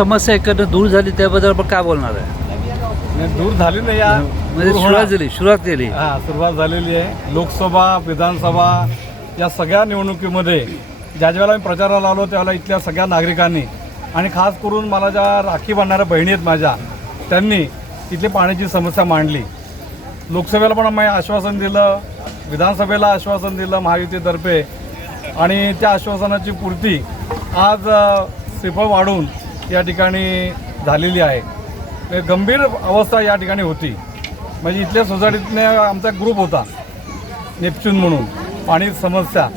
समस्या इकडनं दूर झाली त्याबद्दल आपण काय बोलणार आहे? नाही, दूर झाली नाही या म्हणजे दूर सुरुवात होणार. झाली सुरुवात केली. हा सुरुवात झालेली आहे. लोकसभा विधानसभा या सगळ्या निवडणुकीमध्ये ज्या ज्यावेळेला मी प्रचाराला आलो त्यावेळेला इथल्या सगळ्या नागरिकांनी आणि खास करून मला ज्या राखी बांधणाऱ्या बहिणी आहेत माझ्या त्यांनी इथली पाण्याची समस्या मांडली. लोकसभेला पण आम्ही आश्वासन दिलं विधानसभेला आश्वासन दिलं महायुतीतर्फे आणि त्या आश्वासनाची पूर्ती आज अ, श्रीफळ वाढून या ठिकाणी झालेली आहे. गंभीर अवस्था या ठिकाणी होती. म्हणजे इथल्या सोसायटीतने आमचा ग्रुप होता. नेपच्यून म्हणून. पाणी समस्या.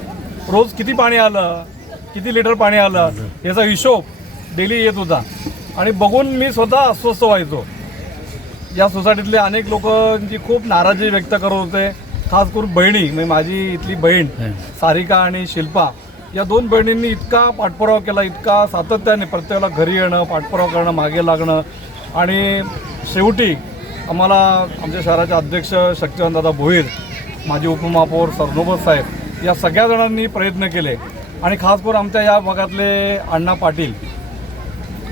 रोज किती पाणी आलं? किती लिटर पाणी आलं? याचा हिशोब डेली येत होता. आणि बघून मी स्वतः अस्वस्थ व्हायचो. या सोसायटीतले अनेक लोकांची खूप नाराजी व्यक्त करत होते. खास करून बहिणी. म्हणजे माझी इथली बहीण सारिका आणि शिल्पा. या दोन बहिणींनी इतका पाठपुरावा केला इतका सातत्याने प्रत्येकाला घरी येणं पाठपुरावा करणं मागे लागणं. आणि शेवटी आम्हाला आमच्या शहराचे अध्यक्ष शक्तिवंतदादा भोईर माजी उपमहापौर सरनोबत साहेब या सगळ्या जणांनी प्रयत्न केले. आणि खास करून आमच्या या भागातले अण्णा पाटील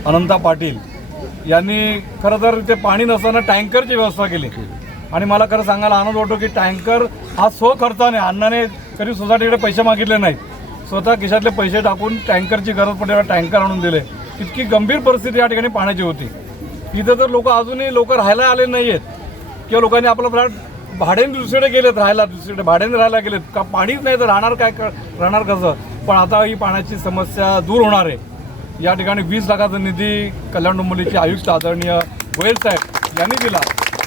अनंता पाटील यांनी खरं तर ते पाणी नसताना टँकरची व्यवस्था केली. आणि मला खरं सांगायला आनंद वाटतो की टँकर हा स्वखर्चाने अण्णाने कधी सोसायटीकडे पैसे मागितले नाहीत. स्वतः खिशातले पैसे टाकून टँकरची गरज पडल्यावर टँकर आणून दिले. इतकी गंभीर परिस्थिती या ठिकाणी पाण्याची होती. इथं तर लोक अजूनही लोक राहायला आले नाही आहेत किंवा लोकांनी आपला फ्लॅट भाड्याने दुसरीकडे गेलेत राहायला दुसरीकडे भाड्याने राहायला गेलेत. का पाणीच नाही तर राहणार काय क- राहणार कसं? पण आता ही पाण्याची समस्या दूर होणार आहे. या ठिकाणी वीस लाखाचा निधी कल्याण डोंबिवलीचे आयुक्त आदरणीय गोयल साहेब यांनी दिला.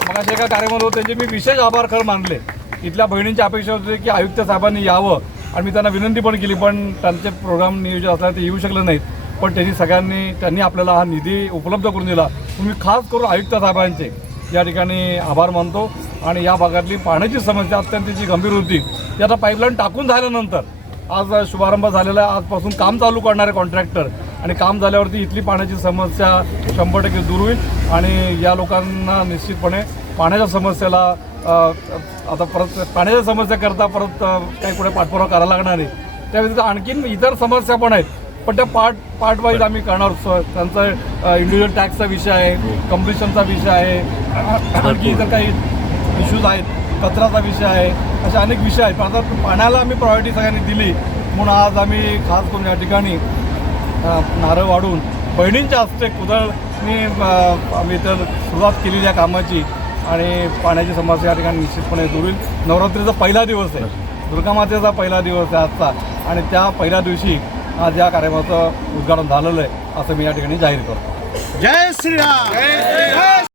मग अशा एका कार्यामध्ये होते त्यांचे मी विशेष आभार खरं मानले. इथल्या बहिणींची अपेक्षा होती की आयुक्त साहेबांनी यावं. आणि मी त्यांना विनंती पण केली पण त्यांचे प्रोग्राम नियोजन असल्याने ते येऊ शकले नाहीत. पण त्यांनी सगळ्यांनी त्यांनी आपल्याला हा निधी उपलब्ध करून दिला. तुम्ही खास करून आयुक्त साहेबांचे या ठिकाणी आभार मानतो. आणि या भागातली पाण्याची समस्या अत्यंत जी गंभीर होती. ती आता पाईपलाईन टाकून झाल्यानंतर आज शुभारंभ झालेला आहे. आजपासून काम चालू करणारे कॉन्ट्रॅक्टर आणि काम झाल्यावरती इथली पाण्याची समस्या शंभर टक्के दूर होईल. आणि या लोकांना निश्चितपणे पाण्याच्या समस्येला आता परत पाण्याच्या समस्या करता परत काही पुढे पाठपुरावा करायला लागणार आहे त्या व्यतिरिक्त आणखीन इतर समस्या पण आहेत. पण त्या पार्ट पार्ट वाईज आम्ही करणार आहोत. त्यांचा इंडिव्हिज्युअल टॅक्सचा विषय आहे कम्पिटिशनचा विषय आहे आणखी इतर काही इश्यूज आहेत कचराचा विषय आहे असे अनेक विषय आहेत. पण आता पाण्याला आम्ही प्रायोरिटी सगळ्यांनी दिली. म्हणून आज आम्ही खास करून या ठिकाणी नारळ वाढून बहिणींच्या हस्ते कुदळनी आम्ही तर सुरुवात केलेली या कामाची. आणि पाण्याची समस्या या ठिकाणी निश्चितपणे दूर होईल. नवरात्रीचा पहिला दिवस आहे. दुर्गामातेचा पहिला दिवस आहे आजचा. आणि त्या पहिल्या दिवशी आज या कार्यक्रमाचं उद्घाटन झालेलं आहे असं मी या ठिकाणी जाहीर करतो. जय श्रीराम.